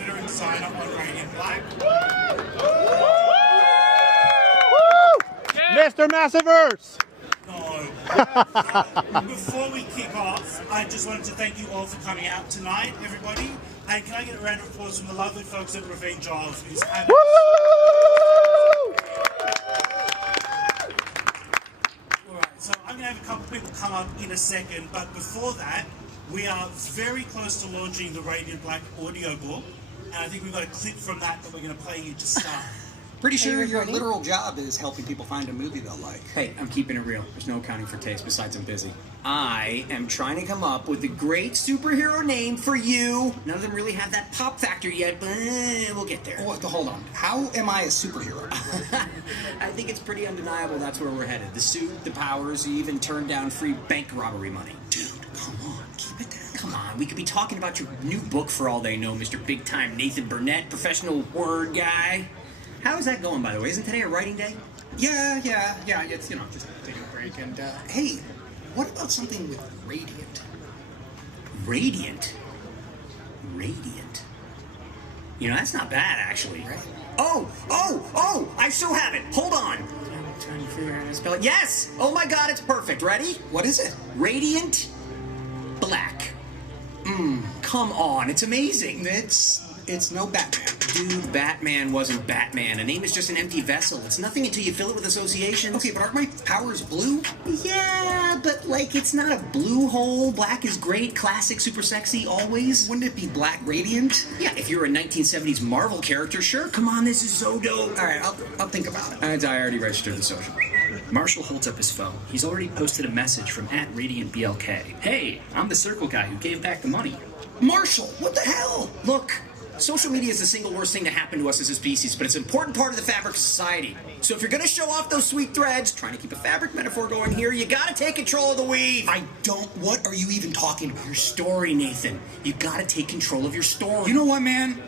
editor and designer on Radiant Black. Mr. Massiverse! No. Before we kick off, I just wanted to thank you all for coming out tonight, everybody. And can I get a round of applause from the lovely folks at Ravine Giles, who's having Alright, so I'm going to have a couple of people come up in a second, but before that, we are very close to launching the Radiant Black audiobook, and I think we've got a clip from that we're going to play you to start. Pretty sure your literal job is helping people find a movie they'll like. Hey, I'm keeping it real. There's no accounting for taste, besides I'm busy. I am trying to come up with a great superhero name for you. None of them really have that pop factor yet, but we'll get there. Oh, hold on. How am I a superhero? I think it's pretty undeniable that's where we're headed. The suit, the powers, you even turned down free bank robbery money. Dude, come on. Keep it down. Come on, we could be talking about your new book for all they know, Mr. Big Time Nathan Burnett, professional word guy. How is that going, by the way? Isn't today a writing day? Yeah. It's, just taking a break. And, hey, what about something with Radiant? Radiant? Radiant? That's not bad, actually. Right. Oh! I so have it! Hold on! I'm trying to figure out how to spell it. Yes! Oh my god, it's perfect. Ready? What is it? Radiant Black. Come on, it's amazing. It's no Batman. Dude, Batman wasn't Batman. A name is just an empty vessel. It's nothing until you fill it with associations. Okay, but aren't my powers blue? Yeah, but it's not a blue hole. Black is great, classic, super sexy, always. Wouldn't it be Black Radiant? Yeah, if you're a 1970s Marvel character, sure. Come on, this is so dope. All right, I'll think about it. I already registered the social. Marshall holds up his phone. He's already posted a message from @RadiantBLK. Hey, I'm the circle guy who gave back the money. Marshall, what the hell? Look, social media is the single worst thing to happen to us as a species, but it's an important part of the fabric of society. So if you're gonna show off those sweet threads, trying to keep a fabric metaphor going here, you gotta take control of the weave. What are you even talking about? Your story, Nathan. You gotta take control of your story. You know what, man?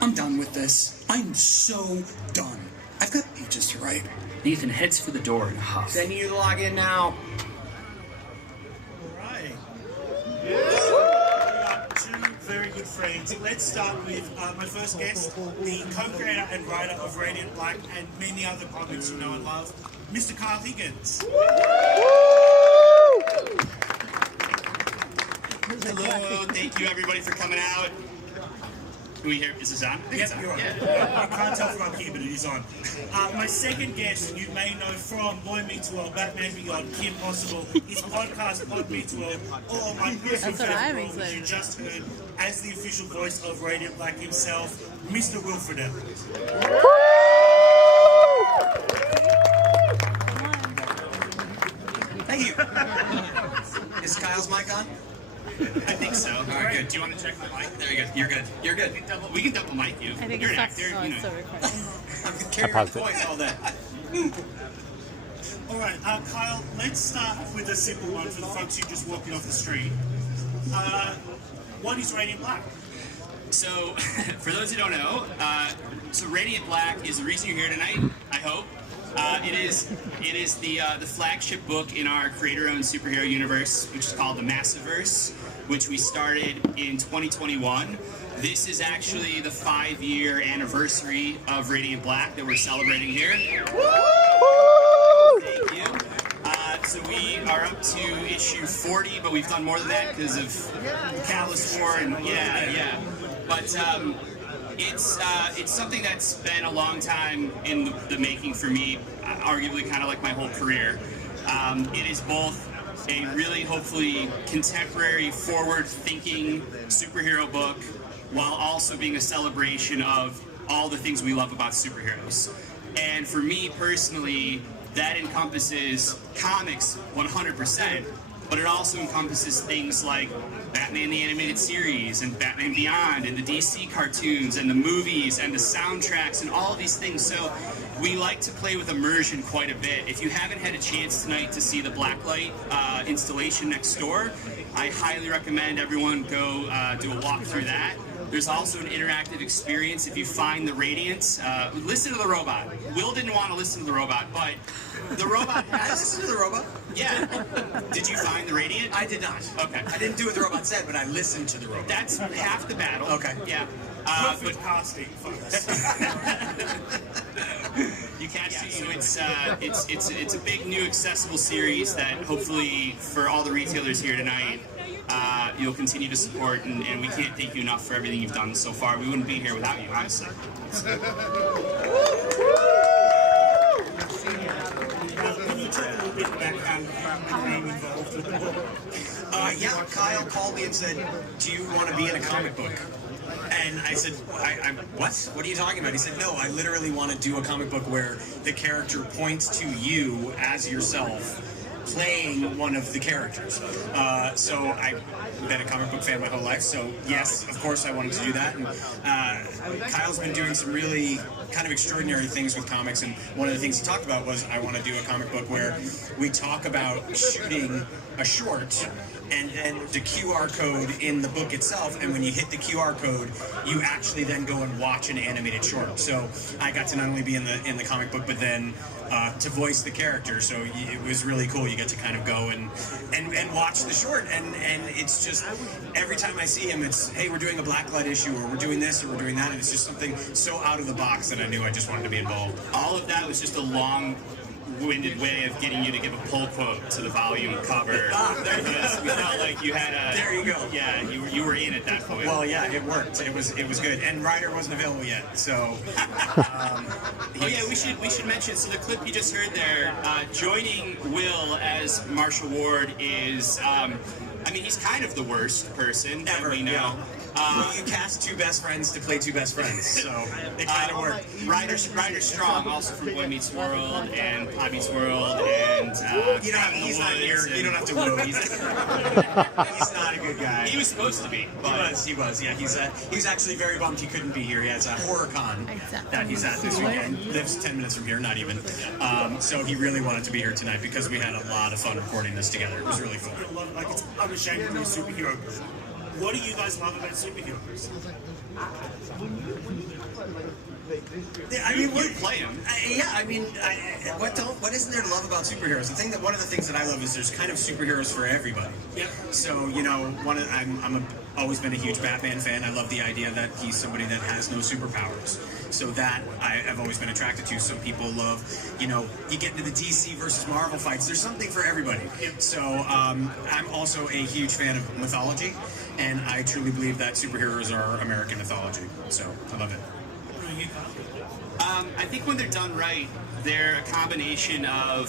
I'm done with this. I'm so done. I've got pages to write. Nathan heads for the door in a huff. Sending you to log in now. Alright. We got two very good friends. Let's start with my first guest, the co-creator and writer of Radiant Black and many other comics you know and love, Mr. Kyle Higgins. Hello, thank you everybody for coming out. Can we hear, is this on? Yes, you're on. I can't tell from up here, but it is on. My second guest, you may know from Boy Meets World, Batman Beyond, Kim Possible, his podcast, Pod Meets World, or my personal favorite role, which you just heard, as the official voice of Radiant Black himself, Mr. Wilfred Evans. Thank you. Is Kyle's mic on? I think so. All right, good. Do you want to check my mic? There you go. You're good. You're good. We can double mic you. I think You're an it's actor, not, you it's know. still recording. I'm carrying paused my it. voice all that. Alright, Kyle, let's start with a simple one for the folks who just walking off the street. What is Radiant Black? So, for those who don't know, so Radiant Black is the reason you're here tonight, I hope. It is the flagship book in our creator-owned superhero universe, which is called the Massiverse, which we started in 2021. This is actually the 5-year anniversary of Radiant Black that we're celebrating here. Thank you. So we are up to issue 40, but we've done more than that because of Catalyst War and yeah. But it's something that's been a long time in the making for me, arguably kind of like my whole career. It is both a really hopefully contemporary, forward-thinking superhero book, while also being a celebration of all the things we love about superheroes. And for me personally, that encompasses comics 100%, but it also encompasses things like Batman the Animated Series and Batman Beyond and the DC cartoons and the movies and the soundtracks and all of these things. So we like to play with immersion quite a bit. If you haven't had a chance tonight to see the Blacklight installation next door, I highly recommend everyone go do a walk through that. There's also an interactive experience if you find the Radiance. Listen to the robot. Will didn't want to listen to the robot, but the robot has... Listen to the robot. Yeah. Did you find the Radiant? I did not. Okay. I didn't do what the robot said, but I listened to the robot. That's half the battle. Okay. Yeah. With casting, folks. You can't see. It's a big new accessible series that hopefully for all the retailers here tonight, you'll continue to support, and we can't thank you enough for everything you've done so far. We wouldn't be here without you, honestly. Can you talk a little bit about how you became involved with the book? Yeah, Kyle called me and said, "Do you want to be in a comic book?" And I said, what? What are you talking about? He said, no, I literally want to do a comic book where the character points to you as yourself playing one of the characters. So I've been a comic book fan my whole life, so yes, of course I wanted to do that. And Kyle's been doing some really kind of extraordinary things with comics, and one of the things he talked about was, I want to do a comic book where we talk about shooting a short and then the QR code in the book itself, and when you hit the QR code, you actually then go and watch an animated short. So I got to not only be in the comic book, but then to voice the character. So it was really cool. You get to kind of go and watch the short, and it's just every time I see him, it's, hey, we're doing a Blacklight issue, or we're doing this, or we're doing that, and it's just something so out of the box that I knew I just wanted to be involved. All of that was just a long-winded way of getting you to give a pull quote to the volume cover. There you go. We felt like you had a. There you go. Yeah, you were in at that point. Well, yeah, it worked. It was good, and Ryder wasn't available yet, so. Oh yeah, we should mention. So the clip you just heard there, joining Will as Marshall Ward is, I mean, he's kind of the worst person that we know. Yeah. You cast two best friends to play two best friends, so it kind of worked. Ryder Strong, also from Boy Meets World and Pod Meets World, and he's not here. You don't have to woo. He's not a good guy. He was supposed to be. He was. Yeah, he's actually very bummed he couldn't be here. He has a horror con that he's at this weekend. Lives 10 minutes from here, not even. So he really wanted to be here tonight because we had a lot of fun recording this together. It was really cool. Like, it's unashamedly a superhero. What do you guys love about superheroes? I mean, you play them. What isn't there to love about superheroes? One of the things that I love is there's kind of superheroes for everybody. Yeah. So always been a huge Batman fan. I love the idea that he's somebody that has no superpowers. So that I've always been attracted to. Some people love, you get into the DC versus Marvel fights. There's something for everybody. So I'm also a huge fan of mythology, and I truly believe that superheroes are American mythology. So I love it. I think when they're done right, they're a combination of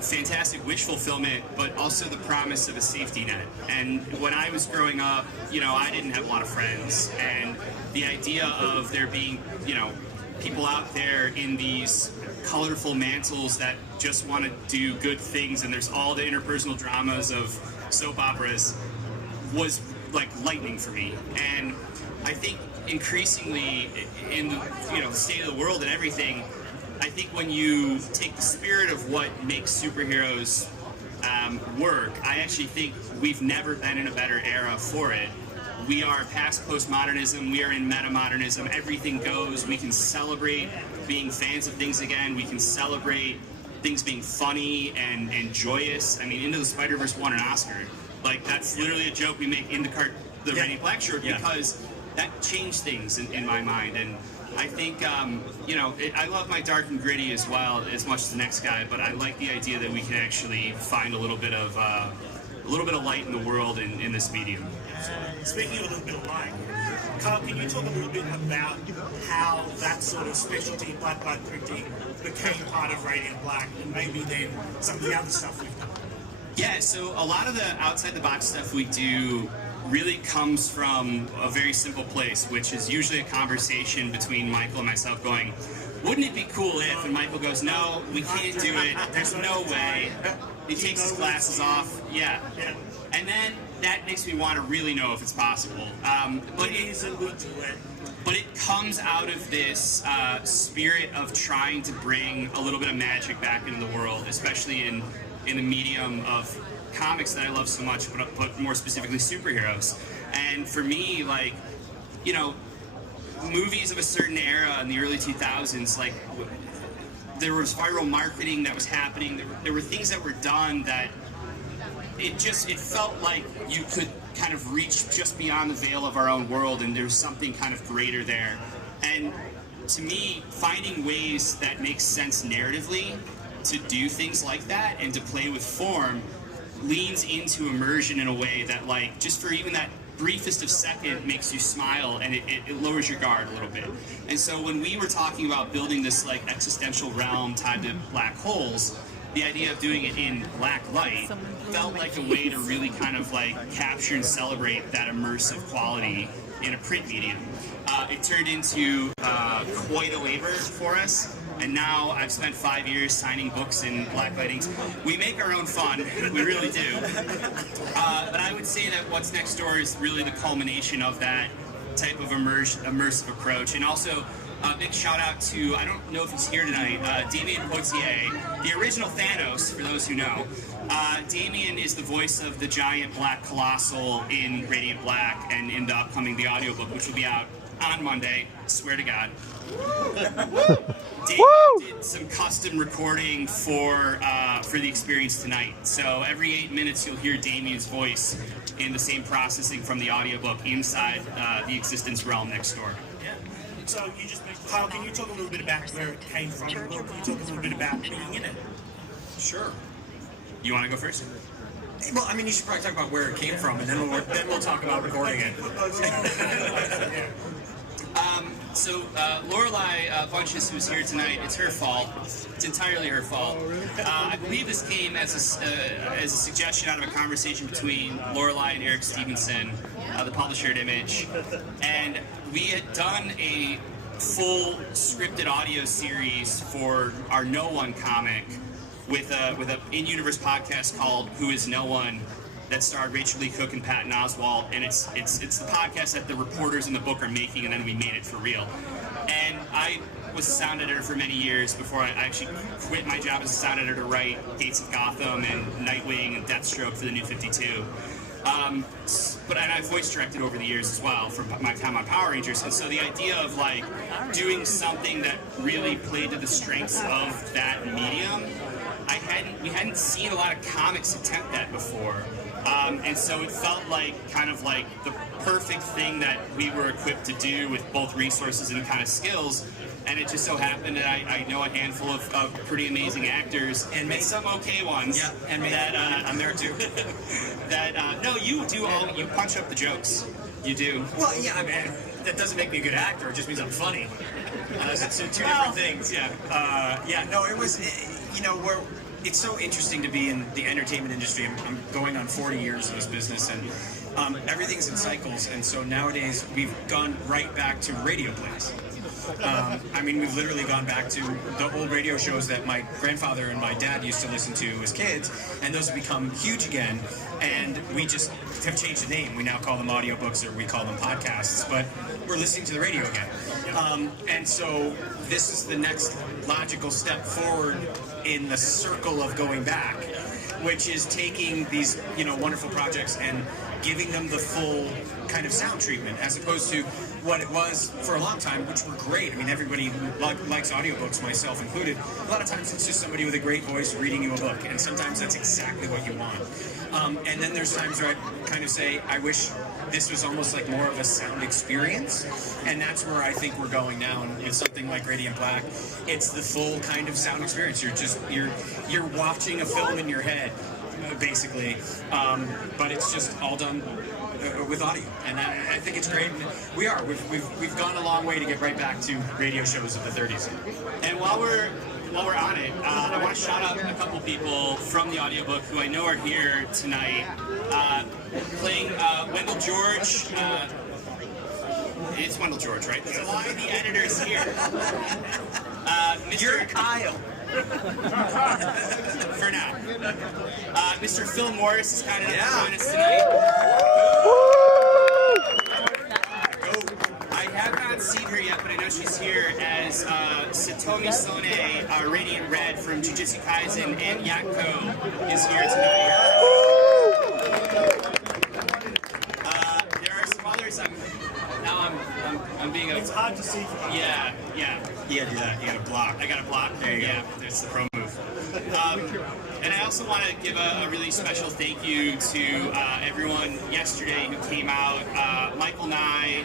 fantastic wish fulfillment, but also the promise of a safety net. And when I was growing up, I didn't have a lot of friends, and the idea of there being, people out there in these colorful mantles that just want to do good things, and there's all the interpersonal dramas of soap operas, was like lightning for me. And I think increasingly in the state of the world and everything, I think when you take the spirit of what makes superheroes work, I actually think we've never been in a better era for it. We are past postmodernism, we are in metamodernism, everything goes. We can celebrate being fans of things again, we can celebrate things being funny and joyous. I mean, Into the Spider-Verse won an Oscar. Like, that's literally a joke we make in the Radiant Black shirt, because that changed things in my mind. And I think, I love my dark and gritty as well, as much as the next guy, but I like the idea that we can actually find a little bit of light in the world in this medium. Speaking of a little bit of light, Carl, can you talk a little bit about how that sort of specialty Blacklight printing became part of Radiant Black, and maybe then some of the other stuff we've done? Yeah, so a lot of the outside the box stuff we do really comes from a very simple place, which is usually a conversation between Michael and myself going, wouldn't it be cool if? And Michael goes, no, we can't do it. There's no way. He takes his glasses off. Yeah. And then that makes me want to really know if it's possible. But it comes out of this spirit of trying to bring a little bit of magic back into the world, especially in the medium of comics that I love so much, but more specifically superheroes. And for me, movies of a certain era in the early 2000s, there was viral marketing that was happening. There were things that were done that it felt like you could kind of reach just beyond the veil of our own world, and there's something kind of greater there. And to me, finding ways that make sense narratively to do things like that and to play with form leans into immersion in a way that, like, just for even that briefest of second makes you smile, and it lowers your guard a little bit. And so when we were talking about building this like existential realm tied to black holes, the idea of doing it in black light felt like a way to really kind of like capture and celebrate that immersive quality in a print medium. It turned into quite a labor for us, and now I've spent 5 years signing books in black lightings. We make our own fun, we really do. But I would say that What's Next Door is really the culmination of that type of immersive approach. And also, a big shout out to, I don't know if he's here tonight, Damien Poitier, the original Thanos, for those who know. Damien is the voice of the giant black colossal in Radiant Black and in the upcoming The Audiobook, which will be out on Monday, swear to God. Damien did some custom recording for the experience tonight. So every 8 minutes you'll hear Damien's voice in the same processing from the audiobook inside the existence realm next door. Yeah. So you just, Kyle, can you talk a little bit about where it came from? Can you talk a little bit about being in it? Sure. You want to go first? Well, I mean, you should probably talk about where it came from, and then we'll talk about recording it. So Lorelei Bunches, who's here tonight, it's her fault. It's entirely her fault. I believe this came as a suggestion out of a conversation between Lorelei and Eric Stevenson, the publisher at Image, and we had done a full scripted audio series for our No One comic with a in-universe podcast called Who Is No One, that starred Rachel Lee Cook and Patton Oswalt, and it's the podcast that the reporters in the book are making, and then we made it for real. And I was a sound editor for many years before I actually quit my job as a sound editor to write Gates of Gotham and Nightwing and Deathstroke for the New 52. And I voice directed over the years as well from my time on Power Rangers, and so the idea of like doing something that really played to the strengths of that medium, we hadn't seen a lot of comics attempt that before. And so it felt like kind of like the perfect thing that we were equipped to do with both resources and kind of skills. And it just so happened that I know a handful of pretty amazing actors and some okay ones. Yeah, and that I'm there too. No, you do you punch up the jokes. You do. Well, yeah, I mean, that doesn't make me a good actor. It just means I'm funny. It's two different things. Yeah. No, it was, it's so interesting to be in the entertainment industry. I'm going on 40 years in this business, and everything's in cycles. And so nowadays we've gone right back to radio plays. I mean, we've literally gone back to the old radio shows that my grandfather and my dad used to listen to as kids, and those have become huge again, and we just have changed the name. We now call them audiobooks, or we call them podcasts, but we're listening to the radio again. And so this is the next logical step forward in the circle of going back, which is taking these, wonderful projects and giving them the full kind of sound treatment, as opposed to what it was for a long time, which were great. I mean, everybody likes audiobooks, myself included. A lot of times it's just somebody with a great voice reading you a book, and sometimes that's exactly what you want. And then there's times where I kind of say, I wish this was almost like more of a sound experience, and that's where I think we're going now. And with something like Radiant Black, it's the full kind of sound experience. You're watching a film in your head, basically, but it's just all done with audio, and I think it's great. We've gone a long way to get right back to radio shows of the 30s. And while we're on it, I want to shout out a couple people from the audiobook who I know are here tonight. Playing Wendell George. It's Wendell George, right? That's why the editor's here. You're Kyle. For now. Mr. Phil Morris is kind of join us tonight. I have not seen her yet, but I know she's here as Satomi Sone, Radiant Red from Jujutsu Kaisen, and Yakko is here tonight. There are some others. I'm being. It's hard to see. Yeah. Yeah, do that. You got to block. I got a block. There you go. Yeah, there's the pro move. And I also want to give a really special thank you to everyone yesterday who came out. Michael Nye,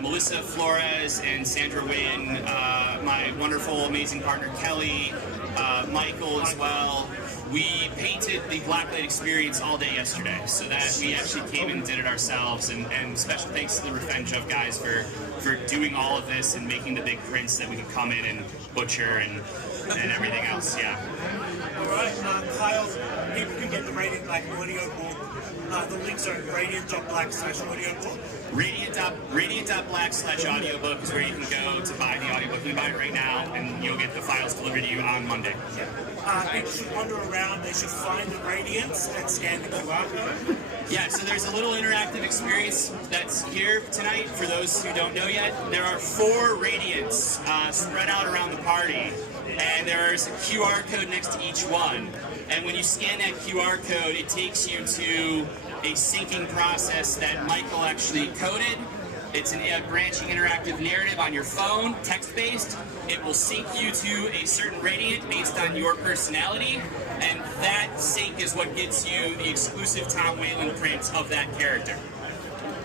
Melissa Flores, and Sandra Wynn, my wonderful, amazing partner Kelly, Michael as well. We painted the Blacklight experience all day yesterday, so that we actually came and did it ourselves. And special thanks to the Revenge of guys for doing all of this and making the big prints that we can come in and butcher and everything else. Yeah. All right, Kyle, people can get the Radiant Black audio book. The links are at radiant.black/audiobook. Radiant.black/audiobook is where you can go to buy the audiobook. You can buy it right now, and you'll get the files delivered to you on Monday. People should wander around. They should find the Radiants and scan the QR code. Yeah, so there's a little interactive experience that's here tonight. For those who don't know yet, there are 4 Radiants spread out around the party, and there's a QR code next to each one. And when you scan that QR code, it takes you to a syncing process that Michael actually coded. It's a branching interactive narrative on your phone, text-based. It will sync you to a certain Radiant based on your personality, and that sync is what gets you the exclusive Tom Whalen print of that character.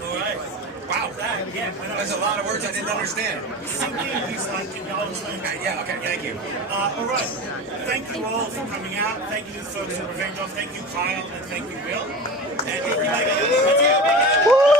All right. Wow. There's a lot of words I didn't understand. Syncing is like, can y'all explain? Yeah, okay, thank you. All right. Thank you all for coming out. Thank you, folks at Revenge of. Thank you, Kyle, and thank you, Will. And you make it.